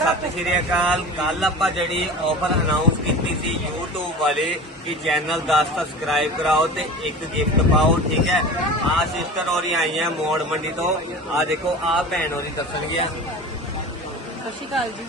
ਸਤਿ ਸ਼੍ਰੀ ਅਕਾਲ। ਕੱਲ ਆਪਾਂ ਜਿਹੜੀ ਆਫਰ ਅਨਾਉਂਸ ਕੀਤੀ ਸੀ YouTube ਵਾਲੇ ਕਿ ਚੈਨਲ 10 ਸਬਸਕ੍ਰਾਈਬ ਕਰਾਓ ਤੇ ਇੱਕ ਗਿਫਟ ਪਾਓ ਠੀਕ ਹੈ? ਆ ਸਿਸਟਰ ਹੋਰੀ ਆਈਆਂ ਮੋੜ ਮੰਡੀ ਤੋਂ। ਆ ਦੇਖੋ ਆ ਭੈਣ ਹੋਰੀ ਦੱਸਣਗੀਆਂ। ਸਤਿ ਸ਼੍ਰੀ ਅਕਾਲ ਜੀ।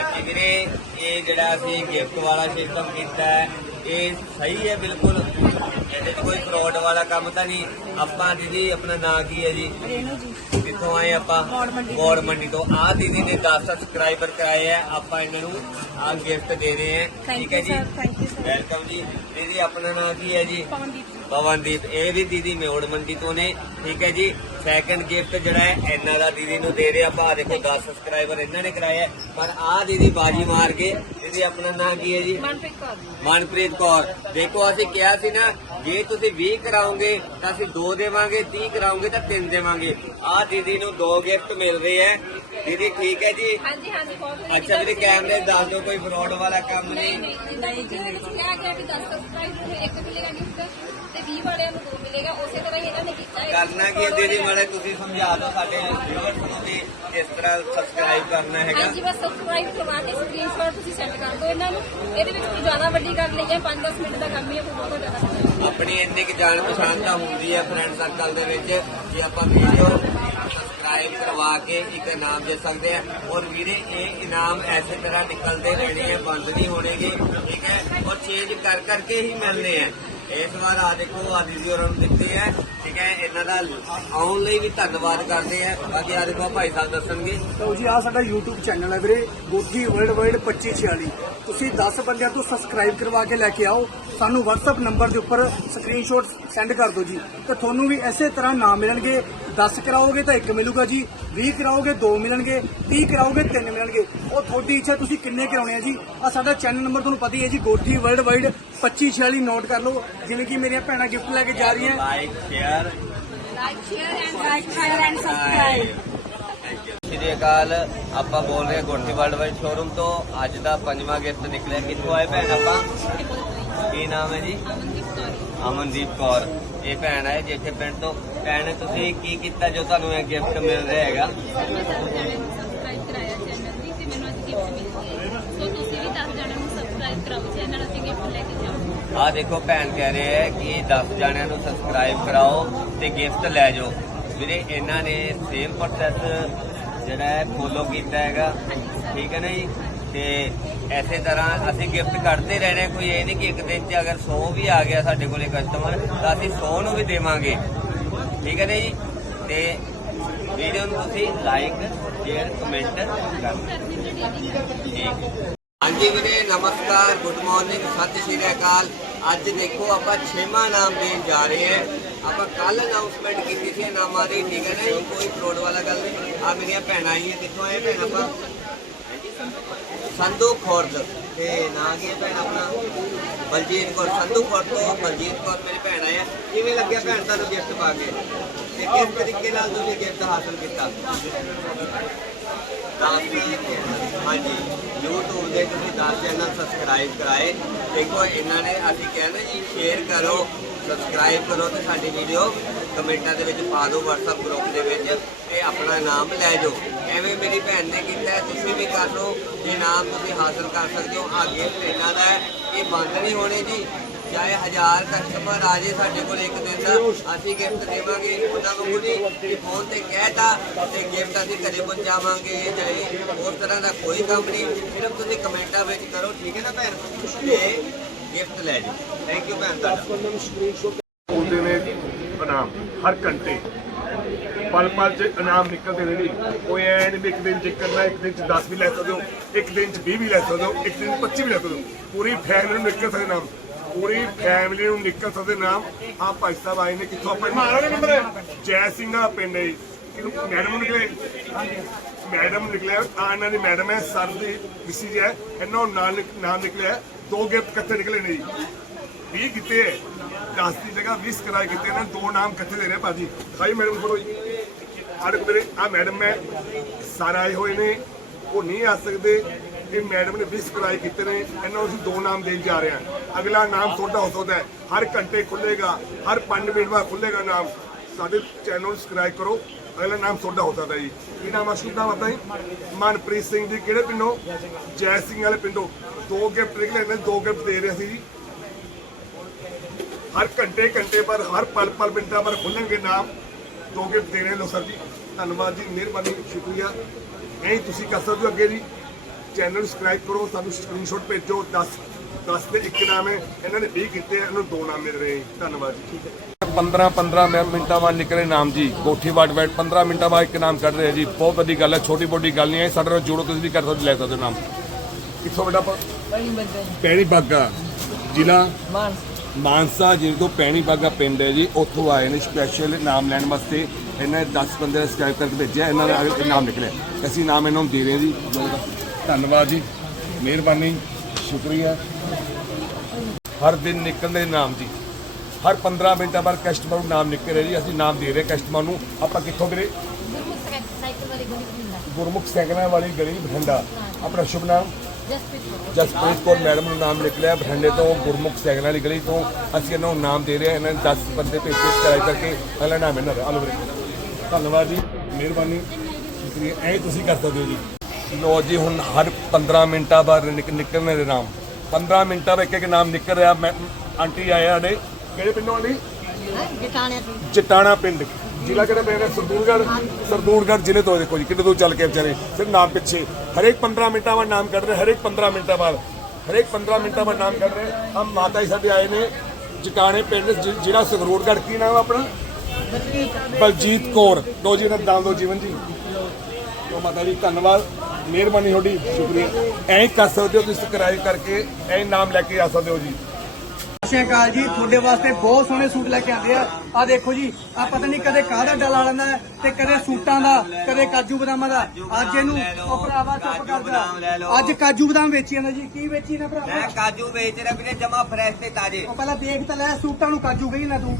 ਅੱਗੇ ਵੀਰੇ ਇਹ ਜਿਹੜਾ ਅਸੀਂ ਗਿਫਟ ਵਾਲਾ ਸਿਸਟਮ ਕੀਤਾ ਹੈ ਇਹ ਸਹੀ ਹੈ ਬਿਲਕੁਲ? ਇਹਦੇ 'ਚ ਕੋਈ ਫਰਾਡ ਵਾਲਾ ਕੰਮ ਤਾਂ ਨਹੀਂ। ਆਪਾਂ ਦੀਦੀ ਆਪਣਾ ਨਾਂ ਕੀ ਹੈ ਜੀ? ਰੇਨੂ ਜੀ। ਕਿੱਥੋਂ ਆਏ ਆਪਾਂ? ਮੌੜ ਮੰਡੀ ਤੋਂ। ਮੌੜ ਮੰਡੀ ਤੋਂ। ਆ ਦੀਦੀ ਨੇ 10 ਸਬਸਕ੍ਰਾਈਬਰ ਕਰਾਏ ਆ। ਆਪਾਂ ਇਹਨਾਂ ਨੂੰ ਆ ਗਿਫਟ ਦੇ ਰਹੇ ਹਾਂ ਥੈਂਕ ਠੀਕ ਹੈ ਯੂ ਜੀ? Sir thank you sir welcome ਜੀ। ਦੀਦੀ ਆਪਣਾ ਨਾਮ ਕੀ ਹੈ ਜੀ? ਪਵਨਦੀਪ ਜੀ। ਪਵਨਦੀਪ। ਇਹ ਵੀ ਦੀਦੀ ਮੌੜ ਮੰਡੀ ਤੋਂ ਨੇ। ਠੀਕ ਹੈ ਜੀ? ਸੈਕੰਡ ਗਿਫਟ ਜਿਹੜਾ ਹੈ ਇਹਨਾਂ ਦਾ ਦੀਦੀ ਨੂੰ ਦੇ ਰਹੇ ਆਪਾਂ। ਆਹ ਦੇਖੋ 10 ਸਬਸਕ੍ਰਾਈਬਰ ਇਹਨਾਂ ਨੇ ਕਰਾਏ ਆ। ਪਰ ਆ ਦੀਦੀ ਬਾਜੀ ਮਾਰ ਕੇ ਦੀਦੀ ਆਪਣਾ ਨਾਮ ਕੀ ਹੈ ਜੀ? ਮਨਪ੍ਰੀਤ ਕੌਰ ਜੀ। ਮਨਪ੍ਰੀਤ ਕੌਰ। ਦੇਖੋ ਅਸੀਂ ਕਿਹਾ ਸੀ ਨਾ ਜੇ ਤੁਸੀਂ 20 ਕਰਾਓਗੇ ਤਾਂ ਅਸੀਂ 2 ਦੇਵਾਂਗੇ 30 ਕਰਾਓਗੇ ਤਾਂ 3 ਦੇਵਾਂਗੇ। ਆਹ ਦੀਦੀ ਨੂੰ ਦੋ ਗਿਫਟ ਮਿਲ ਰਹੇ ਹੈ। ਦੀਦੀ ਠੀਕ ਹੈ ਜੀ? ਹਾਂਜੀ ਹਾਂਜੀ ਬਹੁਤ ਅੱਛਾ ਵੀਰੇ ਕੈਮਰੇ ਦੱਸ ਦਿਓ ਕੋਈ ਫਰਾਡ ਵਾਲਾ ਕੰਮ ਨਹੀਂ ਨਹੀਂ। ਜਿਹਦੇ ਵਿੱਚ ਕਿਹਾ ਕਿ 10 ਸਬਸਕ੍ਰਾਈਬ ਨੂੰ ਇੱਕ ਮਿਲੇਗਾ ਗਿਫਟ ਤੇ 20 ਵਾਲਿਆਂ ਨੂੰ ਦੋ ਮਿਲੇਗਾ ਉਸੇ ਤਰ੍ਹਾਂ ਹੀ ਇਹਨਾਂ ਨੇ ਕੀਤਾ ਹੈ। ਕਰਨਾ ਕੀ ਹੈ ਦੀਦੀ ਮਾੜੇ ਤੁਸੀਂ ਸਮਝਾ ਦਿਓ ਸਾਡੇ ਵਿਊਅਰਸ ਨੂੰ ਵੀ ਕਿਸ ਤਰ੍ਹਾਂ ਸਬਸਕ੍ਰਾਈਬ ਕਰਨਾ ਹੈਗਾ। ਹਾਂਜੀ ਬਸ ਸਬਸਕ੍ਰਾਈਬ ਕਰਵਾ ਕੇ ਸਕਰੀਨਸ਼ਾਟ ਤੁਸੀਂ ਸੈਂਡ ਕਰ ਦਿਓ ਇਹਨਾਂ ਨੂੰ। ਇਹਦੇ ਵਿੱਚ ਕੋਈ ਜ਼ਿਆਦਾ ਵੱਡੀ ਗੱਲ ਨਹੀਂ ਹੈ 5-10 ਮਿੰਟ ਦਾ ਕੰਮ ਹੀ ਹੈ ਕੋਈ ਬਹੁਤ ਜ਼ਿਆਦਾ ਨਹੀਂ। ਆਪਣੀ ਇੰਨੀ ਕੁ ਜਾਣ ਪਛਾਣ ਤਾਂ ਹੁੰਦੀ ਹੈ ਫਰੈਂਡ ਸਰਕਲ ਦੇ ਵਿੱਚ। ਕਿ ਆਪਾਂ ਵੀਡੀਓ ਸਬਸਕ੍ਰਾਈਬ ਕਰਵਾ ਕੇ ਇੱਕ ਇਨਾਮ ਦੇ ਸਕਦੇ ਆ ਔਰ ਵੀਰੇ ਇਹ ਇਨਾਮ ਐਸੇ ਤਰ੍ਹਾਂ ਨਿਕਲਦੇ ਰਹਿਣੇ ਆ ਬੰਦ ਨਹੀਂ ਹੋਣਗੇ ਠੀਕ ਹੈ? ਔਰ ਚੇਂਜ ਕਰ ਕਰਕੇ ਹੀ ਮਿਲਨੇ ਆ। ਇਸ ਵਾਰ ਆ ਦੇਖੋ ਆ ਦੀਦੀ ਹੋਰਾਂ ਨੂੰ ਦਿੱਤੇ ਆ। ਠੀਕ ਹੈ ਇਹਨਾਂ ਦਾ ਆਉਣ ਲਈ ਵੀ ਧੰਨਵਾਦ ਕਰਦੇ ਆ। ਬਾਕੀ ਆ ਦੇਖੋ ਭਾਈ ਸਾਹਿਬ ਦੱਸਣਗੇ। ਲਓ ਜੀ ਆ ਸਾਡਾ YouTube ਚੈਨਲ ਹੈ ਵੀਰੇ ਗੋਠੀ ਵਰਲਡ ਵਾਈਡ 2546 ਤੁਸੀਂ 10 ਬੰਦਿਆਂ ਤੋਂ ਸਬਸਕ੍ਰਾਈਬ ਕਰਵਾ ਕੇ ਲੈ ਕੇ ਆਓ। ਸਾਨੂੰ WhatsApp ਨੰਬਰ ਦੇ ਉੱਪਰ ਸਕਰੀਨਸ਼ਾਟ ਸੈਂਡ ਕਰ ਦਿਓ ਜੀ। ਤੇ ਤੁਹਾਨੂੰ ਵੀ ਐਸੇ ਤਰ੍ਹਾਂ ਨਾਮ ਮਿਲਣਗੇ। 10 ਕਰਾਓਗੇ ਤਾਂ ਇੱਕ ਮਿਲੂਗਾ ਜੀ 20 ਕਰਾਓਗੇ ਦੋ ਮਿਲਣਗੇ 30 ਕਰਾਓਗੇ ਤਿੰਨ ਮਿਲਣਗੇ। ਉਹ ਤੁਹਾਡੀ ਇੱਛਾ ਤੁਸੀਂ ਕਿੰਨੇ ਕਰਾਉਣੇ ਆ ਜੀ? ਆ ਸਾਡਾ ਚੈਨਲ ਨੰਬਰ ਤੁਹਾਨੂੰ ਪਤਾ ਹੀ ਹੈ ਜੀ ਗੋਠੀ ਵਰਲਡ ਵਾਈਡ 2546 ਨੋਟ ਕਰ ਲਓ। ਜਿਵੇਂ ਕਿ ਮੇਰੀਆਂ ਭੈਣਾਂ ਗਿਫਟ ਲੈ ਕੇ ਜਾ ਰਹੀਆਂ। Like share like share and like share and subscribe ਸ੍ਰੀ ਅਕਾਲ ਆਪਾਂ ਬੋਲ ਰਹੇ ਗੋਠੀ ਵਰਲਡ ਵਾਈਡ ਸ਼ੋਰੂਮ ਤੋਂ। ਅੱਜ ਦਾ ਪੰਜਵਾਂ ਗਿਫਟ ਨਿਕਲਿਆ ਕਿੱਥੋਂ ਆਏ ਭੈਣ ਆਪਾਂ? ਕੀ ਨਾਮ ਹੈ ਜੀ? ਅਮਨਦੀਪ ਕੌਰ। ਇਹ ਭੈਣ ਹੈ ਜੇਠੇ ਪਿੰਡ ਤੋਂ। ਭੈਣ ਤੁਸੀਂ ਕੀ ਕੀਤਾ ਜੋ ਤੁਹਾਨੂੰ ਇਹ ਗਿਫਟ ਮਿਲ ਰਿਹਾ ਹੈਗਾ ਮੈਂ ਦਸ ਜਣਿਆਂ ਨੂੰ ਸਬਸਕ੍ਰਾਈਬ ਕਰਾਇਆ ਚੈਨਲ ਦੀ ਤੇ ਮੈਨੂੰ ਅੱਜ ਗਿਫਟ ਮਿਲ ਗਿਆ ਸੋ ਤੁਸੀਂ ਵੀ 10 ਜਣਿਆਂ ਨੂੰ ਸਬਸਕ੍ਰਾਈਬ ਕਰਾਓ ਚੈਨਲ ਅਸੀਂ ਗਿਫਟ ਲੈ ਆਹ ਦੇਖੋ ਭੈਣ ਕਹਿ ਰਹੇ ਹੈ ਕਿ 10 ਜਣਿਆਂ ਨੂੰ ਸਬਸਕ੍ਰਾਈਬ ਕਰਾਓ ਤੇ ਗਿਫਟ ਲੈ ਜਾਓ। ਵੀਰੇ ਇਹਨਾਂ ਨੇ ਸੇਮ ਪ੍ਰੋਸੈਸ ਜਿਹੜਾ ਹੈ ਫੋਲੋ ਕੀਤਾ ਹੈਗਾ। ਠੀਕ ਹੈ ਨਾ ਜੀ? ਤੇ ਐਸੇ ਤਰ੍ਹਾਂ ਅਸੀਂ ਗਿਫਟ ਕੱਢਦੇ ਰਹਿਣੇ ਕੋਈ ਇਹ ਨਹੀਂ ਕਿ ਇੱਕ ਦਿਨ 'ਚ ਅਗਰ 100 ਵੀ ਆ ਗਿਆ ਸਾਡੇ ਕੋਲੇ ਕਸਟਮਰ ਤਾਂ ਅਸੀਂ 100 ਨੂੰ ਵੀ ਦੇਵਾਂਗੇ। ਠੀਕ ਹੈ ਨਾ ਜੀ? ਤੇ ਵੀਡੀਓ ਨੂੰ ਤੁਸੀਂ ਲਾਈਕ ਸ਼ੇਅਰ ਕਮੈਂਟ ਕਰਨਾ ਠੀਕ। ਹਾਂਜੀ ਵੀਰੇ, ਨਮਸਕਾਰ, ਗੁੱਡ ਮਾਰਨਿੰਗ, ਸਤਿ ਸ਼੍ਰੀ ਅਕਾਲ। ਅੱਜ ਦੇਖੋ ਆਪਾਂ ਛੇਵਾਂ ਨਾਮ ਦੇਣ ਜਾ ਰਹੇ ਹਾਂ। ਆਪਾਂ ਕੱਲ ਅਨਾਉਂਸਮੈਂਟ ਕੀਤੀ ਸੀ ਨਾਮਾਂ ਦੀ, ਠੀਕ ਹੈ ਨਾ ਜੀ? ਕੋਈ ਫਰੋਡ ਵਾਲਾ ਗੱਲ ਨਹੀਂ। ਆ ਮੇਰੀਆਂ ਭੈਣਾਂ ਆਈਆਂ, ਕਿੱਥੋਂ ਆਏ ਭੈਣ ਆਪਾਂ? ਸੰਧੂ ਖੁਰਦ। ਤੇ ਨਾਂ ਕੀ ਹੈ ਭੈਣ ਆਪਣਾ? ਬਲਜੀਤ ਕੌਰ। ਸੰਧੂ ਖੁਰਦ ਤੋਂ ਬਲਜੀਤ ਕੌਰ ਮੇਰੀ ਭੈਣ ਆਏ ਆ। ਕਿਵੇਂ ਲੱਗਿਆ ਭੈਣ, ਤੁਹਾਨੂੰ ਗਿਫਟ ਪਾ ਕੇ? ਤੇ ਕਿਸ ਤਰੀਕੇ ਨਾਲ ਤੁਸੀਂ ਗਿਫਟ ਹਾਸਲ ਕੀਤਾ? ਹਾਂਜੀ। YouTube ਦੇ ਤੁਸੀਂ 10 ਚੈਨਲ ਸਬਸਕ੍ਰਾਈਬ ਕਰਾਏ। ਦੇਖੋ, ਇਹਨਾਂ ਨੇ ਅਸੀਂ ਕਹਿੰਦੇ ਜੀ ਸ਼ੇਅਰ ਕਰੋ ਸਬਸਕ੍ਰਾਈਬ ਕਰੋ ਤੇ ਸਾਡੀ ਵੀਡੀਓ ਕਮੈਂਟਾਂ ਦੇ ਵਿੱਚ ਪਾ ਦਿਓ, WhatsApp ਗਰੁੱਪ ਦੇ ਵਿੱਚ ਤੇ ਆਪਣਾ ਨਾਮ ਲੈ ਜਾਓ। ਐਵੇਂ ਮੇਰੀ ਭੈਣ ਨੇ ਕੀਤਾ, ਤੁਸੀਂ ਵੀ ਕਰ ਲਓ। ਜੇ ਨਾਮ ਤੁਸੀਂ ਹਾਸਲ ਕਰ ਸਕਦੇ ਹੋ, ਅੱਗੇ ਇਹਨਾਂ ਦਾ ਇਹ ਬੰਦ ਨਹੀਂ ਹੋਣੇ ਜੀ। ਚਾਹੇ ਹਜ਼ਾਰ ਕਸਟਮਰ ਆ ਜੇ ਸਾਡੇ ਕੋਲ ਇੱਕ ਦਿਨ ਦਾ, ਅਸੀਂ ਗਿਫਟ ਦੇਵਾਂਗੇ। ਉਹਨਾਂ ਨੂੰ ਨਹੀਂ। ਕਿ ਫੋਨ ਤੇ ਕਹਿਤਾ ਤੇ ਗਿਫਟ ਅਸੀਂ ਘਰੇ ਪਹੁੰਚਾਵਾਂਗੇ। ਚਾਹੇ ਉਸ ਤਰ੍ਹਾਂ ਦਾ ਕੋਈ ਕੰਮ ਨਹੀਂ। ਸਿਰਫ ਤੁਸੀਂ ਕਮੈਂਟਾਂ ਵਿੱਚ ਕਰੋ, ਠੀਕ ਹੈ ਨਾ ਭੈਣ? ਤੇ ਗਿਫਟ ਲੈ ਜੀ ਥੈਂਕ ਯੂ ਭੈਣ ਤੁਹਾਡਾ। ਹੁੰਦੇ ਨੇ ਇਨਾਮ, ਹਰ ਘੰਟੇ। ਪਲ ਪਲ ਚ ਇਨਾਮ ਨਿਕਲਦੇ ਨੇ ਜੀ। ਕੋਈ ਐ ਨਹੀਂ ਵੀ ਇੱਕ ਦਿਨ ਚ ਇੱਕ ਕਰਨਾ, ਇੱਕ ਦਿਨ ਚ 10 ਵੀ ਲੈ ਸਕਦੇ ਹੋ, ਇੱਕ ਦਿਨ ਚ 20 ਵੀ ਲੈ ਸਕਦੇ ਹੋ, ਇੱਕ ਦਿਨ ਚ 25 ਵੀ ਲੈ ਸਕਦੇ ਹੋ। ਪੂਰੀ ਫੈਮਿਲੀ ਨੂੰ ਨਿਕਲ ਸਕਦੇ ਨਾਮ ਪੂਰੀ ਫੈਮਿਲੀ ਨੂੰ ਨਿਕਲ ਸਕਦੇ ਨਾਮ ਆ ਭਾਈ ਸਾਹਿਬ ਆਏ ਨੇ ਕਿੱਥੋਂ? ਆਪਾਂ ਮਾਰਾ ਨੰਬਰ ਜੈ ਸਿੰਘ ਦਾ ਪਿੰਡ ਹੈ ਮੈਡਮ ਨਿਕਲੇ। ਮੈਡਮ ਨਿਕਲਿਆ। ਆ ਇਹਨਾਂ ਦੀ ਮੈਡਮ ਹੈ, ਸਰ ਦੀ ਮਿਸੀ ਹੈ। ਇਹਨਾਂ ਨਾਲ ਨਾਮ ਨਿਕਲਿਆ। ਦੋ ਗਿਫਟ ਇਕੱਠੇ ਨਿਕਲੇ ਨੇ ਜੀ। 20 ਕੀਤੇ 10 ਦੀ ਜਗ੍ਹਾ 20 ਕਰਾਏ ਕੀਤੇ ਨੇ। ਦੋ ਨਾਮ ਇਕੱਠੇ ਦੇ ਰਹੇ ਭਾਜੀ। ਖਾਈ ਮੈਡਮ ਫੋਟੋ ਜੀ। ਆਹ ਮੇਰੇ ਆ ਮੈਡਮ ਹੈ। ਸਾਰੇ ਆਏ ਹੋਏ ਨੇ। ਉਹ ਨਹੀਂ ਆ ਸਕਦੇ। ਇਹ ਮੈਡਮ ਨੇ 20 ਕਰਾਏ ਕੀਤੇ ਨੇ, ਇਹਨਾਂ ਨੂੰ ਅਸੀਂ ਦੋ ਨਾਮ ਦੇਣ ਜਾ ਰਹੇ ਹਾਂ। ਅਗਲਾ ਨਾਮ ਤੁਹਾਡਾ ਹੋ ਸਕਦਾ ਹੈ। ਹਰ ਘੰਟੇ ਖੁੱਲੇਗਾ, ਹਰ 5 ਮਿੰਟ ਬਾਅਦ ਖੁੱਲੇਗਾ ਨਾਮ। ਸਾਡੇ ਚੈਨਲ ਨੂੰ ਸਬਸਕ੍ਰਾਈਬ ਕਰੋ। ਅਗਲਾ ਨਾਮ ਤੁਹਾਡਾ ਹੋ ਸਕਦਾ ਜੀ। ਕੀ ਨਾਮ ਆ, ਸ਼ੁਭ ਨਾਮ ਆਪਣਾ ਜੀ? ਮਨਪ੍ਰੀਤ ਸਿੰਘ ਜੀ, ਕਿਹੜੇ ਪਿੰਡੋਂ? ਜੈ ਸਿੰਘ ਵਾਲੇ ਪਿੰਡੋਂ। ਦੋ ਗਿਫਟ ਨਿਕਲੇ ਨੇ ਦੋ ਗਿਫਟ ਦੇ ਰਹੇ ਸੀ ਜੀ। ਹਰ ਘੰਟੇ ਘੰਟੇ ਪਰ ਹਰ ਪਲ ਪਲ ਮਿੰਟਾਂ ਪਰ ਖੁੱਲਣਗੇ ਨਾਮ। ਦੋ ਗਿਫਟ ਦੇ ਰਹੇ ਲੋ ਸਰ ਜੀ। ਧੰਨਵਾਦ ਜੀ, ਮਿਹਰਬਾਨੀ, ਸ਼ੁਕਰੀਆ। ਐਂ ਤੁਸੀਂ ਕਰ ਸਕਦੇ ਹੋ ਅੱਗੇ ਜੀ। ਚੈਨਲ ਸਬਸਕ੍ਰਾਈਬ ਕਰੋ ਸਾਨੂੰ ਸਕਰੀਨਸ਼ਾਟ ਭੇਜੋ 10 10 ਦੇ ਇੱਕ ਨਾਮ ਹੈ। ਇਹਨਾਂ ਨੇ 20 ਕੀਤੇ ਇਹਨਾਂ ਨੂੰ ਦੋ ਨਾਮ ਮਿਲ ਰਹੇ। ਧੰਨਵਾਦ ਜੀ। ਠੀਕ ਹੈ। 15 15 ਮਿੰਟਾਂ ਬਾਅਦ ਨਿਕਲੇ ਨਾਮ ਜੀ। ਕੋਠੀ ਵਾਟ ਵਾਟ 15 ਮਿੰਟਾਂ ਬਾਅਦ ਇੱਕ ਨਾਮ ਕੱਢ ਰਹੇ ਜੀ। ਬਹੁਤ ਵੱਡੀ ਗੱਲ ਹੈ ਛੋਟੀ ਮੋਟੀ ਗੱਲ ਨਹੀਂ ਹੈ। ਸਾਡੇ ਨਾਲ ਜੋੜੋ ਤੁਸੀਂ ਵੀ ਕਰ ਸਕਦੇ ਲੈ ਸਕਦੇ ਨਾਮ। ਕਿੱਥੋਂ ਬੇਟਾ ਪੈਣੀ ਬਾਗਾ ਜ਼ਿਲ੍ਹਾ ਮਾਨਸਾ। ਜਿਹਦੇ ਤੋਂ ਪੈਣੀ ਬਾਗਾ ਪਿੰਡ ਹੈ ਜੀ। ਉੱਥੋਂ ਆਏ ਨੇ ਸਪੈਸ਼ਲ ਨਾਮ ਲੈਣ ਵਾਸਤੇ। ਇਹਨਾਂ ਨੇ 10 ਬੰਦੇ ਸਬਸਕ੍ਰਾਈਬ ਕਰਕੇ ਭੇਜਿਆ ਇਹਨਾਂ ਦਾ ਨਾਮ ਨਿਕਲਿਆ। ਅਸੀਂ ਨਾਮ ਇਹਨਾਂ ਨੂੰ ਦੇ ਰਹੇ ਹਾਂ ਜੀ। ਧੰਨਵਾਦ ਜੀ ਮਿਹਰਬਾਨੀ ਸ਼ੁਕਰੀਆ। ਹਰ ਦਿਨ ਨਿਕਲਦੇ ਨਾਮ ਜੀ। ਹਰ 15 ਮਿੰਟਾਂ ਬਾਅਦ ਕਸਟਮਰ ਨੂੰ ਨਾਮ ਨਿਕਲ ਰਿਹਾ ਜੀ ਅਸੀਂ ਨਾਮ ਦੇ ਰਹੇ ਕਸਟਮਰ ਨੂੰ। ਆਪਾਂ ਕਿੱਥੋਂ ਵੀਰੇ ਗੁਰਮੁਖ ਸੈਕਨਾ ਵਾਲੀ ਗਲੀ ਬਠਿੰਡਾ। ਆਪਣਾ ਸ਼ੁਭ ਨਾਮ? ਜਸਪ੍ਰੀਤ ਕੌਰ। ਮੈਡਮ ਨੂੰ ਨਾਮ ਨਿਕਲਿਆ ਬਠਿੰਡੇ ਤੋਂ ਗੁਰਮੁਖ ਸੈਗਨ ਵਾਲੀ ਗਲੀ ਤੋਂ। ਅਸੀਂ ਇਹਨਾਂ ਨੂੰ ਨਾਮ ਦੇ ਰਹੇ ਇਹਨਾਂ ਨੇ 10 ਬੰਦੇ ਭੇਜ ਕੇ ਸਬਸਕ੍ਰਾਈਬ ਕਰਕੇ ਅਗਲਾ ਨਾਮ ਇਹਨਾਂ ਦਾ ਧੰਨਵਾਦ ਜੀ ਮਿਹਰਬਾਨੀ ਸ਼ੁਕਰੀਆ। ਐ ਤੁਸੀਂ ਕਰ ਸਕਦੇ ਹੋ ਜੀ। ਲੋ ਜੀ ਹੁਣ ਹਰ 15 ਮਿੰਟਾਂ ਬਾਅਦ ਨਿਕ- ਨਿਕਲਣੇ ਦੇ ਨਾਮ। 15 ਮਿੰਟਾਂ ਵਿੱਚ ਇੱਕ ਇੱਕ ਨਾਮ ਨਿਕਲ ਰਿਹਾ। ਮੈਂ ਆਂਟੀ ਆਇਆ ਸਾਡੇ। ਕਿਹੜੇ ਪਿੰਡੋਂ ਆਂਟੀ? ਤੋਂ ਚਟਾਣਾ ਪਿੰਡ। ਜ਼ਿਲ੍ਹਾ ਕਿਹੜਾ ਪਿੰਡ ਹੈ ਸਰਦੂਲਗੜ੍ਹ ਸਰਦੂਲਗੜ੍ਹ ਜ਼ਿਲ੍ਹੇ ਤੋਂ ਦੇਖੋ ਜੀ ਕਿੰਨੇ ਦੂਰ ਚੱਲ ਕੇ ਵਿਚਾਰੇ। ਫਿਰ ਨਾਮ ਪਿੱਛੇ। ਹਰੇਕ 15 ਮਿੰਟਾਂ ਬਾਅਦ ਨਾਮ ਕੱਢ ਰਹੇ ਹਰੇਕ 15 ਮਿੰਟਾਂ ਬਾਅਦ। ਹਰੇਕ 15 ਮਿੰਟਾਂ ਬਾਅਦ ਨਾਮ ਕੱਢ ਰਹੇ। ਆ ਮਾਤਾ ਜੀ ਸਾਡੇ ਆਏ ਨੇ ਜਟਾਣੇ ਪਿੰਡ ਜ਼ਿ- ਜ਼ਿਲ੍ਹਾ ਕੀ ਨਾਮ ਆਪਣਾ? ਬਲਜੀਤ। ਕੌਰ। ਦੋ ਜੀ ਦਾ ਨਾਮ ਦੋ ਜੀਵਨ ਜੀ। ਤੋ ਮਾਤਾ ਜੀ ਧੰਨਵਾਦ। ਮਿਹਰਬਾਨੀ ਤੁਹਾਡੀ ਸ਼ੁਕਰੀਆ। ਐਂ ਕਰ ਸਕਦੇ ਹੋ ਤੁਸੀਂ ਸਬਸਕ੍ਰਾਈਬ ਕਰਕੇ ਐਂ ਨਾਮ ਲੈ ਕੇ ਆ ਸਕਦੇ ਹੋ ਜੀ। ਅਕਾਲ ਜੀ ਤੁਹਾਡੇ ਵਾਸਤੇ ਬਹੁਤ ਸੋਹਣੇ ਸੂਟ ਲੈ ਕੇ ਆਂਦੇ ਆ। ਆ ਦੇਖੋ ਜੀ ਆ ਪਤਾ ਨਹੀਂ ਕਦੇ ਕਾਹਦਾ ਡਲਾ ਲੈਂਦਾ ਤੇ ਕਦੇ ਸੂਟਾਂ ਦਾ ਕਦੇ ਕਾਜੂ ਬਦਾਮਾਂ ਦਾ। ਅੱਜ ਇਹਨੂੰ ਉਹ ਭਰਾਵਾ ਚੁੱਪ ਕਰਦਾ। ਅੱਜ ਕਾਜੂ ਬਦਾਮ ਵੇਚੀ ਜਾਂਦਾ ਜੀ। ਕੀ ਵੇਚੀ ਨਾ ਭਰਾਵਾ? ਮੈਂ ਕਾਜੂ ਵੇਚ ਰਿਹਾ ਵੀਰੇ ਜਮਾ ਫਰੈਸ਼ ਤੇ ਤਾਜ਼ੇ। ਉਹ ਪਹਿਲਾਂ ਦੇਖ ਤਾਂ ਲੈ ਸੂਟਾਂ ਨੂੰ ਕਾਜੂ ਕਹੀ ਨਾ ਤੂੰ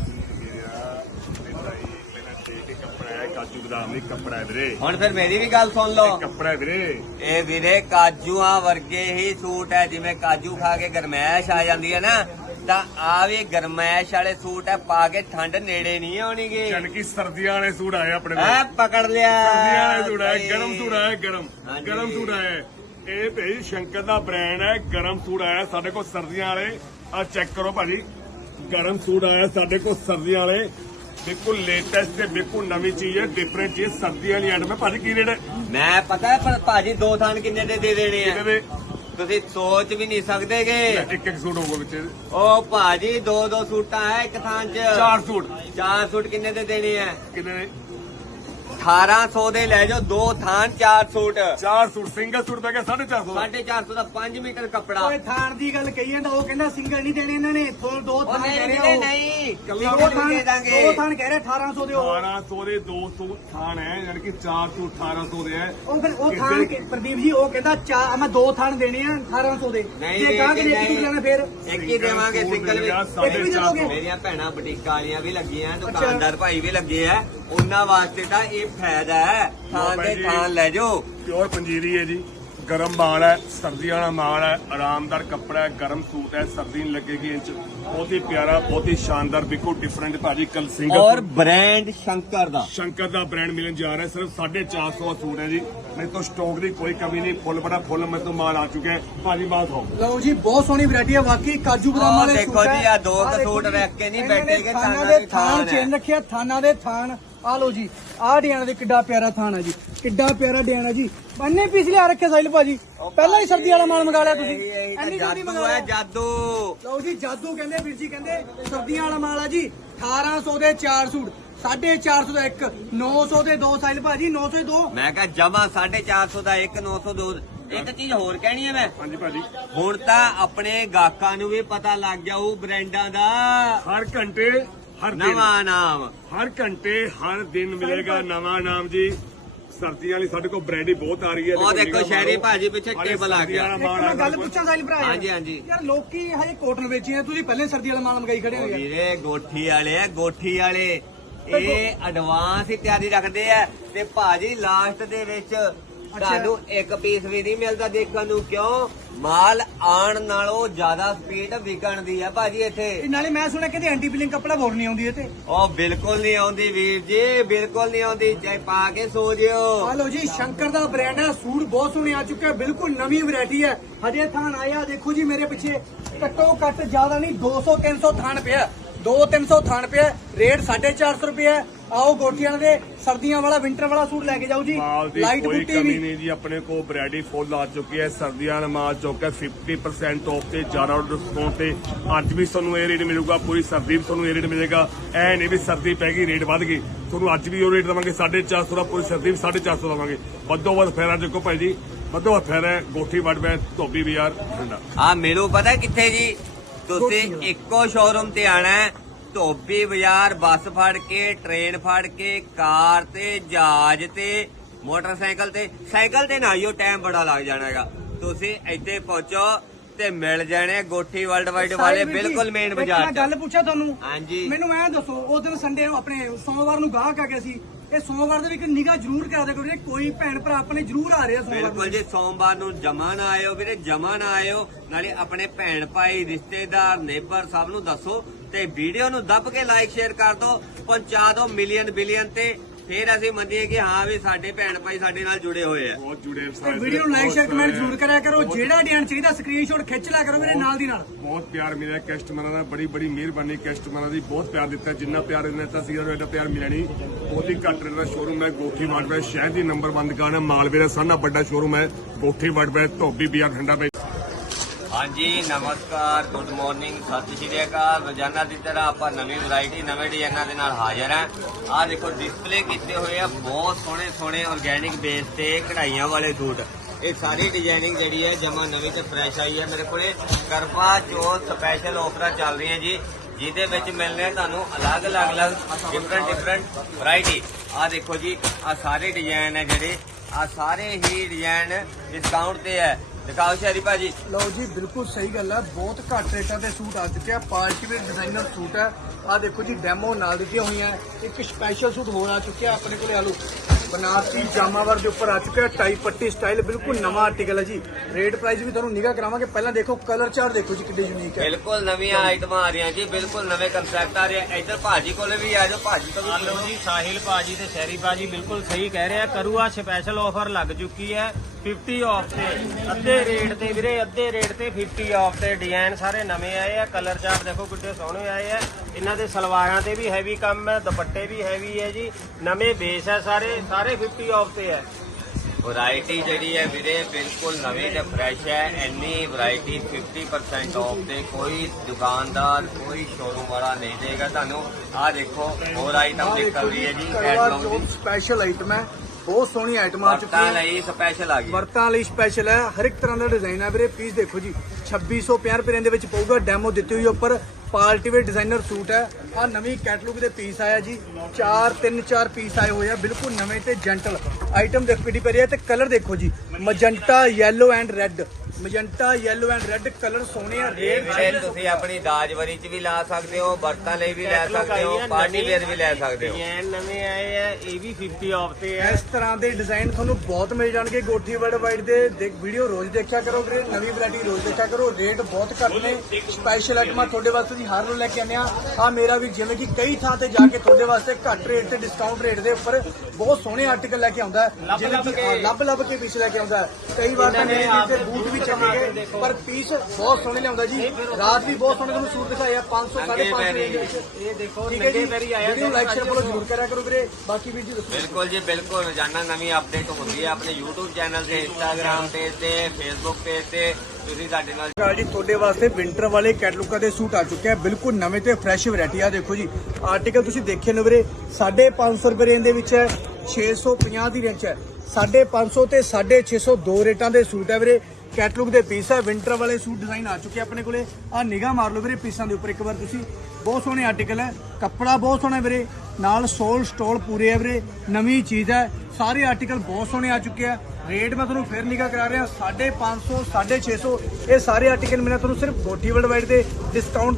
ਕੱਪੜਾ ਹੈ ਕਾਜੂ ਬਦਾਮ ਨਹੀਂ ਕੱਪੜਾ ਹੈ ਵੀਰੇ। ਹੁਣ ਫਿਰ ਮੇਰੀ ਵੀ ਗੱਲ ਸੁਣ ਲਓ। ਕੱਪੜਾ ਹੈ ਵੀਰੇ। ਇਹ ਵੀਰੇ ਕਾਜੂਆਂ ਵਰਗੇ ਹੀ ਸੂਟ ਹੈ ਜਿਵੇਂ ਕਾਜੂ ਖਾ ਕੇ ਗਰਮੈਸ਼ ਆ ਜਾਂਦੀ ਹੈ ਨਾ ਤਾਂ ਆ ਵੀ ਗਰਮੈਸ਼ ਵਾਲੇ ਸੂਟ ਹੈ ਪਾ ਕੇ ਠੰਡ ਨੇੜੇ ਨਹੀਂ ਆਉਣੀਗੀ। ਯਾਨੀ ਕਿ ਸਰਦੀਆਂ ਵਾਲੇ ਸੂਟ ਆਏ ਆਪਣੇ ਕੋਲ। ਐ ਪਕੜ ਲਿਆ। ਸਰਦੀਆਂ ਵਾਲੇ ਸੂਟ ਆਏ। ਗਰਮ ਸੂਟ ਆਏ ਗਰਮ। ਹਾਂਜੀ। ਗਰਮ ਸੂਟ ਆਏ। ਇਹ ਭਾਈ ਸ਼ੰਕਰ ਦਾ ਬ੍ਰਾਂਡ ਹੈ ਗਰਮ ਸੂਟ ਆਇਆ ਸਾਡੇ ਕੋਲ ਸਰਦੀਆਂ ਵਾਲੇ। ਆ ਚੈੱਕ ਕਰੋ ਭਾਜੀ। ਗਰਮ ਸੂਟ ਆਇਆ ਸਾਡੇ ਕੋਲ ਸਰਦੀਆਂ ਵਾਲੇ। ਬਿਲਕੁਲ ਲੇਟੈਸਟ ਤੇ ਬਿਲਕੁਲ ਨਵੀਂ ਚੀਜ਼ ਹੈ ਡਿਫਰੈਂਟ ਚੀਜ਼ ਸਰਦੀਆਂ ਵਾਲੀ ਆਈਟਮ ਹੈ। ਭਾਜੀ ਕੀ ਰੇਟ ਹੈ? ਮੈਂ ਪਤਾ ਹੈ ਪਰ ਭਾਜੀ ਦੋ ਥਾਨ ਕਿੰਨੇ ਦੇ ਦੇ ਦੇਣੇ ਆ? ਤੁਸੀਂ ਸੋਚ ਵੀ ਨਹੀਂ ਸਕਦੇਗੇ। ਇੱਕ ਇੱਕ ਸੂਟ ਹੋਊਗਾ ਵਿੱਚ। ਉਹ ਭਾਜੀ ਦੋ ਦੋ ਸੂਟਾਂ ਹੈ ਇੱਕ ਥਾਂ 'ਚ। ਚਾਰ ਸੂਟ। ਚਾਰ ਸੂਟ ਕਿੰਨੇ ਦੇ ਦੇਣੇ ਆ? ਕਿੰਨੇ 1800 ਦੇ ਲੈ ਜਾਓ ਦੋ ਥਾਂ ਚਾਰ ਸੂਟ। ਚਾਰ ਸੂਟ ਸਿੰਗਲ ਸੂਟ ਪੈ ਗਿਆ 450 ਦਾ। 450 ਦਾ 5 ਮੀਟਰ ਕੱਪੜਾ। ਓਏ ਥਾਣ ਦੀ ਗੱਲ ਕਹੀ ਜਾਂਦਾ ਉਹ ਕਹਿੰਦਾ ਸਿੰਗਲ ਨਹੀਂ ਦੇਣੇ ਇਹਨਾਂ ਨੇ ਫੁੱਲ ਦੋ ਨਹੀਂ ਕਹਿ ਰਹੇ ਨਹੀਂ। ਦੋ ਦੇ ਦਾਂਗੇ ਦੋ ਥਾਣ ਕਹਿ ਰਹੇ 1800 ਦੇ ਉਹ। 1200 ਦੇ 200 ਥਾਨ ਹੈ ਯਾਨੀ ਕਿ 4 ਸੂਟ 1800 ਦੇ ਹੈ। ਉਹ ਫਿਰ ਉਹ ਕੇ- ਪ੍ਰਦੀਪ ਜੀ ਉਹ ਕਹਿੰਦਾ ਚਾ ਮੈਂ ਦੋ ਥਾਣ ਦੇਣੇ ਆ 1800 ਦੇ। ਨਹੀਂ ਜੇ ਵੀਰੇ, ਜੇ ਇੱਕ ਲੈਣਾ ਫਿਰ। ਇੱਕ ਹੀ ਦੇਵਾਂਗੇ ਸਿੰਗਲ ਵੀ। ਮਿਲ ਗਿਆ ਇੱਕ ਵੀ ਦੇ 450 ਦੋਗੇ? ਮੇਰੀਆਂ ਭੈਣਾਂ ਬੁਟੀਕਾਂ ਵਾਲੀਆਂ ਵੀ ਲੱਗੀਆਂ ਦੁਕਾਨਦਾਰ ਭਾਈ ਵੀ ਲੱਗੇ ਆ। ਉਹਨਾਂ ਵਾਸਤੇ ਤਾਂ ਇਹ ਫਾਇਦਾ ਹੈ। ਥਾਂ ਬਾਬਾ ਦੇ ਜੀ। ਥਾਂ ਲੈ ਜਾਓ। ਪਿਓਰ ਪੰਜੀਰੀ ਹੈ ਜੀ। ਗਰਮ ਮਾਲ ਹੈ ਸਰਦੀਆਂ ਵਾਲਾ ਮਾਲ ਹੈ ਆਰਾਮਦਾਰ ਕੱਪੜਾ ਹੈ ਗਰਮ ਸੂਟ ਹੈ ਸਰਦੀ ਨਹੀਂ ਲੱਗੇਗੀ ਇੰਚ ਬਹੁਤ ਹੀ ਪਿਆਰਾ ਬਹੁਤ ਹੀ ਸ਼ਾਨਦਾਰ ਬਿਲਕੁਲ ਡਿਫਰੈਂਟ ਭਾਜੀ ਕਲ ਸਿੰਗਲ ਔਰ ਬ੍ਰਾਂਡ ਸ਼ੰਕਰ ਦਾ। ਸ਼ੰਕਰ ਦਾ ਬ੍ਰਾਂਡ ਮਿਲਣ ਜਾ ਰਿਹਾ ਹੈ ਸਿਰਫ 450 ਦਾ ਸੂਟ ਹੈ ਜੀ। ਮੇਰੇ ਤੋਂ ਸਟਾਕ ਦੀ ਕੋਈ ਕਮੀ ਨਹੀਂ ਫੁੱਲ ਬੜਾ ਫੁੱਲ ਮੇਰੇ ਤੋਂ ਮਾਲ ਆ ਚੁੱਕਾ ਹੈ। ਭਾਜੀ ਮਾਲ ਖਾਓ ਲਓ ਜੀ ਬਹੁਤ ਸੋਹਣੀ ਵੈਰਾਈਟੀ ਹੈ ਵਾਕਈ ਕਾਜੂ ਬਦਾਮ ਆਹ ਵਾਲੇ ਦੇਖੋ। ਜੀ, ਆਹ ਦੋ ਕੁ ਆਹ ਦੇਖੋ ਸੂਟ ਜੀ, ਰੱਖ ਕੇ ਨਹੀਂ ਬੈਠੇ ਕਿ ਥਾਨਾਂ ਦੇ ਥਾਨ। ਚੇਨ ਰੱਖਿਆ ਥਾਨਾਂ ਦੇ ਥਾਨ ਆ ਲਓ ਜੀ ਆਹ ਡਿਆਣਾ ਦੇ ਕਿੱਡਾ ਪਿਆਰਾ ਥਾਨ ਹੈ ਜੀ। ਕਿੱਡਾ ਪਿਆਰਾ ਡਿਆਣਾ ਜੀ। ਬੰਨੇ ਪੀਸ ਲਿਆ ਰੱਖਿਆ ਸਾਈਲ ਭਾਜੀ। ਪਹਿਲਾਂ ਹੀ ਸਰਦੀ ਵਾਲਾ ਮਾਲ ਮੰਗਾ ਲਿਆ ਤੁਸੀਂ। ਇੰਨੀ ਜਲਦੀ ਮੰਗਾ ਲਿਆ। ਜਾਦੂ। ਲਓ ਜੀ ਜਾਦੂ ਕਹਿੰਦੇ ਵੀਰ ਜੀ ਕਹਿੰਦੇ ਸਰਦੀਆਂ ਵਾਲਾ ਮਾਲ ਆ ਜੀ। 1800 ਦੇ 4 ਸੂਟ 450 ਦਾ ਇੱਕ 900 ਦੇ ਦੋ ਸਾਈਲ ਭਾਜੀ 900 ਦੇ ਦੋ। ਮੈਂ ਕਿਹਾ ਜਮਾ 450 ਦਾ ਇੱਕ 902 ਇੱਕ ਚੀਜ਼ ਹੋਰ ਕਹਿਣੀ ਹੈ ਮੈਂ? ਹਾਂਜੀ ਭਾਜੀ। ਹੁਣ ਤਾਂ ਆਪਣੇ ਗਾਹਕਾਂ ਨੂੰ ਵੀ ਪਤਾ ਲੱਗ ਗਿਆ ਉਹ ਬ੍ਰਾਂਡਾਂ ਦਾ। ਹਰ ਘੰਟੇ ਹਰ ਦਿਨ। ਨਵਾਂ ਨਾਮ। ਹਰ ਘੰਟੇ ਹਰ ਦਿਨ ਮਿਲੇਗਾ ਨਵਾਂ ਨਾਮ ਜੀ। ਸਰਦੀਆਂ ਵਾਲੀ ਸਾਡੇ ਕੋਲ ਬ੍ਰੈਡੀ ਬਹੁਤ ਆ ਰਹੀ ਹੈ। ਉਹ ਦੇਖੋ ਸ਼ਹਿਰੀ ਭਾਜੀ ਪਿੱਛੇ ਟੇਬਲ ਆ ਗਿਆ। ਮੈਂ ਗੱਲ ਪੁੱਛਾਂ ਸਾਈਲ ਭਰਾ। ਯਾਰ। ਹਾਂਜੀ, ਹਾਂਜੀ। ਯਾਰ ਲੋਕੀ ਹਜੇ ਕੋਟਨ ਵੇਚੀ ਆ ਤੁਸੀਂ ਪਹਿਲੇ ਸਰਦੀ ਵਾਲਾ ਮਾਲ ਮੰਗਾਈ ਖੜੇ ਹੋ ਵੀਰੇ ਗੋਠੀ ਵਾਲੇ ਆ ਗੋਠੀ ਵਾਲੇ। ਇਹ ਐਡਵਾਂਸ ਹੀ ਤਿਆਰੀ ਰੱਖਦੇ ਆ ਤੇ ਭਾਜੀ ਲਾਸਟ ਦੇ ਵਿੱਚ ਤੁਹਾਨੂੰ ਇੱਕ ਪੀਸ ਵੀ ਨਹੀਂ ਮਿਲਦਾ ਦੇਖਣ ਨੂੰ ਕਿਉਂ? ਮਾਲ ਆਣ ਨਾਲੋਂ ਜ਼ਿਆਦਾ ਸਪੀਡ ਵਿਕਣ ਦੀ ਹੈ ਭਾਜੀ ਇੱਥੇ। ਨਾਲੇ ਮੈਂ ਸੁਣਿਆ ਕਿ ਐਂਟੀ ਬਿਲਿੰਗ ਕੱਪੜਾ ਹੋਰ ਨਹੀਂ ਆਉਂਦੀ ਤੇ ਉਹ ਬਿਲਕੁਲ ਨਹੀਂ ਆਉਂਦੀ ਵੀਰ ਜੀ ਬਿਲਕੁਲ ਨਹੀਂ ਆਉਂਦੀ। ਚਾਹੇ ਪਾ ਕੇ ਸੋ ਜਿਓ। ਆ ਲਓ ਜੀ ਸ਼ੰਕਰ ਦਾ ਬ੍ਰਾਂਡ ਹੈ ਸੂਟ ਬਹੁਤ ਸੋਹਣੇ ਆ ਚੁੱਕੇ ਆ ਬਿਲਕੁਲ ਨਵੀਂ ਵੈਰਾਈਟੀ ਹੈ। ਹਜੇ ਥਾਨ ਆਇਆ ਦੇਖੋ ਜੀ ਮੇਰੇ ਪਿੱਛੇ ਘੱਟੋ ਘੱਟ ਜ਼ਿਆਦਾ ਨਹੀਂ 200 300 ਥਾਨ ਪਿਆ। 2 300 ਥਾਨ ਪਿਆ ਰੇਟ 450 ਰੁਪਏ ਹੈ। ਆਓ ਗੋਠੀਆਂ ਦੇ ਸਰਦੀਆਂ ਵਾਲਾ ਵਿੰਟਰ ਵਾਲਾ ਸੂਟ ਲੈ ਕੇ ਜਾਓ ਜੀ। ਲਾਈਟ ਬੁੱਟੀ ਵੀ। ਨਹੀਂ ਜੀ ਆਪਣੇ ਕੋਲ ਵੈਰਾਈਟੀ ਫੁੱਲ ਆ ਚੁੱਕੀ ਹੈ। ਸਰਦੀਆਂ ਮਾਲ ਚੁੱਕਾ 50% ਆਫ ਤੇ ਜ਼ਿਆਦਾ ਡਿਸਕਾਊਂਟ ਤੇ ਅੱਜ ਵੀ ਤੁਹਾਨੂੰ ਇਹ ਰੇਟ ਮਿਲੂਗਾ। ਪੂਰੀ ਸਰਦੀ ਵੀ ਤੁਹਾਨੂੰ ਇਹ ਰੇਟ ਮਿਲੇਗਾ। ਐ ਨਹੀਂ ਵੀ ਸਰਦੀ ਪੈ ਗਈ ਰੇਟ ਵੱਧ ਗਈ। ਤੁਹਾਨੂੰ ਅੱਜ ਵੀ ਉਹ ਰੇਟ ਦਵਾਂਗੇ 450 ਦਾ। ਪੂਰੀ ਸਰਦੀ ਵੀ 450 ਦਵਾਂਗੇ। ਵੱਧੋ ਵੱਧ ਫੇਰਾ ਦੇਖੋ ਭਾਈ ਜੀ। ਵੱਧੋ ਵੱਧ ਫੇਰਾ ਹੈ, ਗੋਠੀ ਵੱਡ ਧੋਬੀ ਬਾਜ਼ਾਰ ਠੰਡਾ। ਆ ਮਿਲੂ। ਪਤਾ ਕਿੱਥੇ ਜੀ? ਤੁਸੀਂ ਇੱਕੋ ਸ਼ੋਰੂਮ ਤੇ ਆਣਾ ਹੈ ਧੋਬੀ ਬਾਜ਼ਾਰ ਬੱਸ ਫੜ ਕੇ ਟ੍ਰੇਨ ਫੜ ਕੇ ਕਾਰ ਤੇ ਜਹਾਜ਼ ਤੇ ਮੋਟਰਸਾਈਕਲ ਤੇ ਸਾਈਕਲ ਤੇ ਨਾ ਆਇਓ ਟਾਈਮ ਬੜਾ ਲੱਗ ਜਾਣਾ ਹੈਗਾ। ਤੁਸੀਂ ਇੱਥੇ ਪਹੁੰਚੋ ਤੇ ਮਿਲ ਜਾਣੇ ਗੋਠੀ ਵਰਲਡ ਵਾਈਡ ਵਾਲੇ ਬਿਲਕੁਲ ਮੇਨ ਬਾਜ਼ਾਰ ਮੈਂ ਗੱਲ ਪੁੱਛਿਆ ਤੁਹਾਨੂੰ? ਹਾਂਜੀ। ਮੈਨੂੰ ਐਂ ਦੱਸੋ ਉਸ ਦਿਨ ਸੰਡੇ ਨੂੰ ਆਪਣੇ ਸੋਮਵਾਰ ਨੂੰ ਗਾਹਕ ਆ ਗਿਆ ਸੀ। ਇਹ ਸੋਮਵਾਰ ਦੇ ਵੀ ਇੱਕ ਨਿਗਾਹ ਜ਼ਰੂਰ ਕਰਾ ਦਿਓ ਵੀਰੇ ਕੋਈ ਭੈਣ ਭਰਾ ਆਪਣੇ ਜ਼ਰੂਰ ਆ ਰਹੇ ਸੋਮਵਾਰ ਬਿਲਕੁਲ ਜੀ ਸੋਮਵਾਰ ਨੂੰ ਜਮਾ ਨਾ ਆਇਓ ਵੀਰੇ ਜਮਾ ਨਾ ਆਇਓ। ਨਾਲੇ ਆਪਣੇ ਭੈਣ ਭਾਈ ਰਿਸ਼ਤੇਦਾਰ ਨੇਬਰ ਸਭ ਨੂੰ ਦੱਸੋ ਤੇ ਵੀਡੀਓ ਨੂੰ ਦੱਬ ਕੇ ਲਾਈਕ ਸ਼ੇਅਰ ਕਰ ਦਿਓ। ਪਹੁੰਚਾ ਦਿਓ ਮਿਲੀਅਨ ਬਿਲੀਅਨ ਤੇ। ਫਿਰ ਅਸੀਂ ਮੰਨੀਏ ਕਿ ਹਾਂ ਵੀ ਸਾਡੇ ਭੈਣ ਭਾਈ ਸਾਡੇ ਨਾਲ ਜੁੜੇ ਹੋਏ ਆ। ਬਹੁਤ ਜੁੜੇ ਤੇ ਸਾਰੇ ਵੀਡੀਓ ਨੂੰ ਲਾਈਕ ਸ਼ੇਅਰ ਕਮੈਂਟ ਜ਼ਰੂਰ ਕਰਿਆ ਕਰੋ। ਜਿਹੜਾ ਡਿਜ਼ਾਈਨ ਚਾਹੀਦਾ ਸਕਰੀਨਸ਼ਾਟ ਖਿੱਚ ਲਿਆ ਕਰੋ ਮੇਰੇ ਨਾਲ ਦੀ ਨਾਲ। ਬਹੁਤ ਪਿਆਰ ਮਿਲਿਆ ਕਸਟਮਰਾਂ ਦਾ ਬੜੀ ਬੜੀ ਮਿਹਰਬਾਨੀ ਕਸਟਮਰਾਂ ਦੀ। ਬਹੁਤ ਪਿਆਰ ਦਿੱਤਾ ਜਿੰਨਾ ਪਿਆਰ ਇਹਨਾਂ ਦਿੱਤਾ ਸੀ ਐਡਾ ਪਿਆਰ ਮਿਲਿਆ ਨਹੀਂ। ਬਹੁਤ ਹੀ ਘੱਟ ਰੇਟ ਦਾ ਸ਼ੋਰੂਮ ਹੈ ਗੋਠੀ ਵਾਰਡਵੇਅਰ ਸ਼ਹਿਰ ਦੀ ਨੰਬਰ 1 ਦੁਕਾਨ ਹੈ ਮਾਲਵੇ ਦਾ ਸਾਨਾ ਵੱਡਾ ਸ਼ੋਰੂਮ ਹੈ ਗੋਠੀ ਵਾਰਡਵੇਅਰ ਧੋਬੀ ਬਾਜ਼ਾਰ ਠੰਡਾ ਹਾਂਜੀ, ਨਮਸਕਾਰ ਗੁੱਡ ਮਾਰਨਿੰਗ ਸਤਿ ਸ਼੍ਰੀ ਅਕਾਲ। ਰੋਜ਼ਾਨਾ ਦੀ ਤਰ੍ਹਾਂ ਆਪਾਂ ਨਵੀਂ ਵੈਰਾਈਟੀ ਨਵੇਂ ਡਿਜ਼ਾਈਨਾਂ ਦੇ ਨਾਲ ਹਾਜ਼ਰ ਹਾਂ। ਆਹ ਦੇਖੋ ਡਿਸਪਲੇ ਕੀਤੇ ਹੋਏ ਆ ਬਹੁਤ ਸੋਹਣੇ ਸੋਹਣੇ ਆਰਗੈਨਿਕ ਬੇਸ ਤੇ ਕਢਾਈਆਂ ਵਾਲੇ ਸੂਟ। ਇਹ ਸਾਰੀ ਡਿਜ਼ਾਈਨਿੰਗ ਜਿਹੜੀ ਹੈ, ਜਮਾ ਨਵੀਂ ਤੇ ਫਰੈਸ਼ ਆਈ ਹੈ ਮੇਰੇ ਕੋਲੇ। ਕਰਪਾ ਚੌਥ ਸਪੈਸ਼ਲ ਆਫਰਾਂ ਚੱਲ ਰਹੀਆਂ ਜੀ, ਜਿਹਦੇ ਵਿੱਚ ਮਿਲਨੇ ਆ ਤੁਹਾਨੂੰ ਅਲੱਗ-ਅਲੱਗ ਅਲੱਗ ਡਿਫਰੈਂਟ ਡਿਫਰੈਂਟ ਵੈਰਾਈਟੀ ਆਹ ਦੇਖੋ ਜੀ, ਆਹ ਸਾਰੇ ਡਿਜ਼ਾਈਨ ਹੈ ਜਿਹੜੇ, ਆਹ ਸਾਰੇ ਹੀ ਡਿਜ਼ਾਈਨ ਡਿਸਕਾਊਂਟ ਤੇ ਹੈ। ਦਿਖਾਓ ਸ਼ਰੀ ਭਾਜੀ। ਲਓ ਜੀ ਬਿਲਕੁਲ ਸਹੀ ਗੱਲ ਹੈ ਬਹੁਤ ਘੱਟ ਰੇਟਾਂ ਦੇ ਸੂਟ ਆ ਚੁੱਕੇ ਆ ਪਾਰਟੀ ਵੇਅਰ ਡਿਜ਼ਾਈਨਰ ਸੂਟ ਹੈ ਆ ਦੇਖੋ ਜੀ ਡੈਮੋ ਨਾਲ ਦਿੱਤੀਆਂ ਹੋਈਆਂ। ਇੱਕ ਸਪੈਸ਼ਲ ਸੂਟ ਹੋਰ ਆ ਚੁੱਕਿਆ ਆਪਣੇ ਕੋਲੇ ਆਲੂ। ਬਨਾਰਸੀ ਜਾਮਾਵਰ ਦੇ ਉੱਪਰ ਆ ਚੁੱਕਿਆ। ਟਾਈ ਪੱਟੀ ਸਟਾਈਲ ਬਿਲਕੁਲ ਨਵਾਂ ਆਰਟੀਕਲ ਹੈ ਜੀ। ਰੇਟ ਪ੍ਰਾਈਸ ਵੀ ਤੁਹਾਨੂੰ ਨਿਗਾਹ ਕਰਾਵਾਂਗੇ। ਪਹਿਲਾਂ ਦੇਖੋ ਕਲਰ ਚਾਰਟ ਦੇਖੋ ਜੀ ਕਿੰਨੇ ਯੂਨੀਕ ਹੈ ਬਿਲਕੁਲ ਨਵੀਆਂ ਆਈਟਮਾਂ ਆ ਰਹੀਆਂ ਜੀ। ਬਿਲਕੁਲ ਨਵੇਂ ਕਨਸੈਪਟ ਆ ਰਹੇ ਆ ਇੱਧਰ ਭਾਜੀ ਕੋਲੇ ਵੀ ਆ ਜਾਓ। ਭਾਜੀ ਤੋਂ ਵੀ ਹਲੋ ਜੀ ਸਾਹਿਲ ਬਾਜੀ ਤੇ ਸ਼ੈਰੀ ਬਾਜੀ ਬਿਲਕੁਲ ਸਹੀ ਕਹਿ ਰਹੇ ਆ। ਕਰੂਆ ਸਪੈਸ਼ਲ ਆਫਰ ਲੱਗ ਚੁੱਕੀ ਹੈ। 50 ਆਫ ਤੇ ਅੱਧੇ ਰੇਟ ਤੇ ਵੀਰੇ ਅੱਧੇ ਰੇਟ ਤੇ 50 ਆਫ ਤੇ ਡਿਜ਼ਾਈਨ ਸਾਰੇ ਨਵੇਂ ਆਏ ਆ ਕਲਰ ਚਾਰਟ ਦੇਖੋ ਕਿੱਡੇ ਸੋਹਣੇ ਆਏ ਆ। ਇਹਨਾਂ ਦੇ ਸਲਵਾਰਾਂ ਤੇ ਵੀ ਹੈਵੀ ਕੰਮ ਹੈ ਦੁਪੱਟੇ ਵੀ ਹੈਵੀ ਹੈ ਜੀ ਨਵੇਂ ਬੇਸ ਹੈ ਸਾਰੇ ਸਾਰੇ 50 ਆਫ ਤੇ ਹੈ ਵੈਰਾਈਟੀ ਜਿਹੜੀ ਹੈ ਵੀਰੇ ਬਿਲਕੁਲ ਨਵੀਂ ਤੇ ਫਰੈਸ਼ ਹੈ ਇੰਨੀ ਵੈਰਾਈਟੀ 50% ਆਫ ਤੇ ਕੋਈ ਦੁਕਾਨਦਾਰ ਕੋਈ ਸ਼ੋਰੂਮ ਵਾਲਾ ਨਹੀਂ ਦੇਗਾ। ਤੁਹਾਨੂੰ ਆਹ ਦੇਖੋ ਹੋਰ ਆਈਟਮ ਨਿਕਲ ਰਹੀ ਹੈ ਜੀ ਕੈਟਲੌਗ ਦੀ। ਸਪੈਸ਼ਲ ਆਈਟਮ ਹੈ। ਬਹੁਤ ਸੋਹਣੀ ਆਈਟਮ ਆ ਚੁੱਕੀ ਵਰਤਾਂ ਲਈ ਸਪੈਸ਼ਲ ਆ ਗਈ। ਵਰਤਾਂ ਲਈ ਸਪੈਸ਼ਲ ਹੈ। ਹਰ ਇੱਕ ਤਰ੍ਹਾਂ ਦਾ ਡਿਜ਼ਾਈਨ ਹੈ ਵੀਰੇ। ਪੀਸ ਦੇਖੋ ਜੀ। 2650 ਰੁਪਏ ਦੇ ਵਿੱਚ ਪਊਗਾ ਡੈਮੋ ਦਿੱਤੀ ਹੋਈ ਉੱਪਰ। ਪਾਰਟੀ ਵੇਅਰ ਡਿਜ਼ਾਈਨਰ ਸੂਟ ਹੈ। ਆ ਨਵੀਂ ਕੈਟਲੌਗ ਦੇ ਪੀਸ ਆਇਆ ਜੀ। 4 3 4 ਪੀਸ ਆਏ ਹੋਏ ਆ। ਬਿਲਕੁਲ ਨਵੇਂ ਤੇ ਜੈਂਟਲ ਆਈਟਮ ਦੇਖੋ ਕਿੱਡੀ ਪਈ ਹੈ ਤੇ ਕਲਰ ਦੇਖੋ ਜੀ। Magenta yellow and red magenta yellow and red colour ਸੋਹਣੇ ਆ ਇਹ ਰੇਟ ਵੀਰੇ ਤੁਸੀਂ ਆਪਣੀ ਦਾਜਵਰੀ ਚ ਵੀ ਲਾ ਸਕਦੇ ਹੋ ਵਰਤਾਂ ਲਈ ਵੀ ਲੈ ਸਕਦੇ ਹੋ ਪਾਰਟੀ ਵੇਅਰ ਵੀ ਲੈ ਸਕਦੇ ਹੋ। ਡਿਜ਼ਾਈਨ ਨਵੇਂ ਆਏ ਆ ਇਹ ਵੀ 50 ਆਫ ਤੇ ਹੈ ਇਸ ਤਰ੍ਹਾਂ ਦੇ ਡਿਜ਼ਾਈਨ ਤੁਹਾਨੂੰ ਬਹੁਤ ਮਿਲ ਜਾਣਗੇ ਗੋਠੀ ਵਰਡ ਵਾਈਡ ਦੇ। ਦੇਖ ਵੀਡੀਓ ਰੋਜ਼ ਦੇਖਿਆ ਕਰੋ ਵੀਰੇ ਨਵੀਂ ਵੈਰਾਈਟੀ ਰੋਜ਼ ਦੇਖਿਆ ਕਰੋ ਰੇਟ ਬਹੁਤ ਘੱਟ ਨੇ। ਸਪੈਸ਼ਲ ਆਈਟਮਾਂ ਤੁਹਾਡੇ ਵਾਸਤੇ ਜੀ ਹਰ ਰੋਜ਼ ਲੈ ਕੇ ਆਉਂਦੇ ਆ। ਆ ਮੇਰਾ ਵੀ ਜਿਵੇਂ ਕਿ ਕਈ ਥਾਂ ਤੇ ਜਾ ਕੇ ਤੁਹਾਡੇ ਵਾਸਤੇ ਘੱਟ ਰੇਟ ਤੇ ਡਿਸਕਾਊਂਟ ਰੇਟ ਦੇ ਉੱਪਰ ਬਹੁਤ ਸੋਹਣੇ ਆਰਟੀਕਲ ਲੈ ਕੇ ਆਉਂਦਾ ਜਿਵੇਂ ਕਿ ਲੱਭ ਲੱਭ ਕੇ ਪੀਸ ਲੈ ਕੇ ਆਉਂਦਾ ਕਈ ਵਾਰ ਤਾਂ ਮੇਰੇ ਤੇ ਬੂਟ ਵੀ ਪਰ ਪੀਸ ਬਹੁਤ ਸੋਹਣੇ ਲਿਆਉਂਦਾ ਜੀ। ਰਾਤ ਵੀ ਬਹੁਤ ਸੋਹਣੇ ਤੁਹਾਨੂੰ ਸੂਟ ਦਿਖਾਏ ਆ 500 550 ਰੇਂਜ ਵਿੱਚ। ਇਹ ਦੇਖੋ ਨੰਗੇ ਪੈਰੀ ਆਇਆ ਵੀਡੀਓ ਲਾਈਕ ਸ਼ੇਅਰ ਫੋਲੋ ਜ਼ਰੂਰ ਕਰਿਆ ਕਰੋ ਵੀਰੇ। ਬਾਕੀ ਵੀਰ ਜੀ ਬਿਲਕੁਲ ਜੀ ਬਿਲਕੁਲ। ਰੋਜ਼ਾਨਾ ਨਵੀਂ ਅਪਡੇਟ ਹੁੰਦੀ ਹੈ ਆਪਣੇ YouTube ਚੈਨਲ ਤੇ Instagram ਪੇਜ ਤੇ Facebook ਪੇਜ ਤੇ ਤੁਸੀਂ ਸਾਡੇ ਨਾਲ ਕਾਲ ਜੀ ਤੁਹਾਡੇ ਵਾਸਤੇ ਵਿੰਟਰ ਵਾਲੇ ਕੈਟਲੌਗਾਂ ਦੇ ਸੂਟ ਆ ਚੁੱਕੇ ਆ। ਬਿਲਕੁਲ ਨਵੇਂ ਤੇ ਫਰੈਸ਼ ਵੈਰਾਈਟੀ ਆ ਦੇਖੋ ਜੀ। ਆਰਟੀਕਲ ਤੁਸੀਂ ਦੇਖੇ ਨੇ ਵੀਰੇ 550 ਰੁਪਏ ਰੇਂਜ ਦੇ ਵਿੱਚ ਹੈ 650 ਦੀ ਰੇਂਜ ਹੈ। 550 ਤੇ 650 ਦੋ ਰੇਟਾਂ ਦੇ ਸੂਟ ਹੈ ਵੀਰੇ। ਕੈਟਲੌਗ ਦੇ ਪੀਸ ਹੈ ਵਿੰਟਰ ਵਾਲੇ ਸੂਟ ਡਿਜ਼ਾਈਨ ਆ ਚੁੱਕੇ ਆਪਣੇ ਕੋਲੇ। ਆ ਨਿਗਾਹ ਮਾਰ ਲਓ ਵੀਰੇ ਪੀਸਾਂ ਦੇ ਉੱਪਰ ਇੱਕ ਵਾਰ ਤੁਸੀਂ। ਬਹੁਤ ਸੋਹਣੇ ਆਰਟੀਕਲ ਹੈ ਕੱਪੜਾ ਬਹੁਤ ਸੋਹਣਾ ਵੀਰੇ। ਨਾਲ ਸੋਲ ਸਟੋਲ ਪੂਰੇ ਹੈ ਵੀਰੇ। ਨਵੀਂ ਚੀਜ਼ ਹੈ ਸਾਰੇ ਆਰਟੀਕਲ ਬਹੁਤ ਸੋਹਣੇ ਆ ਚੁੱਕੇ ਆ। ਰੇਟ ਮੈਂ ਤੁਹਾਨੂੰ ਫੇਰ ਨਿਗਾਹ ਕਰਾ ਰਿਹਾ। 550 650 ਇਹ ਸਾਰੇ ਆਰਟੀਕਲ ਮੈਂ ਤੁਹਾਨੂੰ ਸਿਰਫ ਗੋਠੀ ਵਰਲਡ ਵਾਈਡ ਦੇ ਡਿਸਕਾਊਂਟ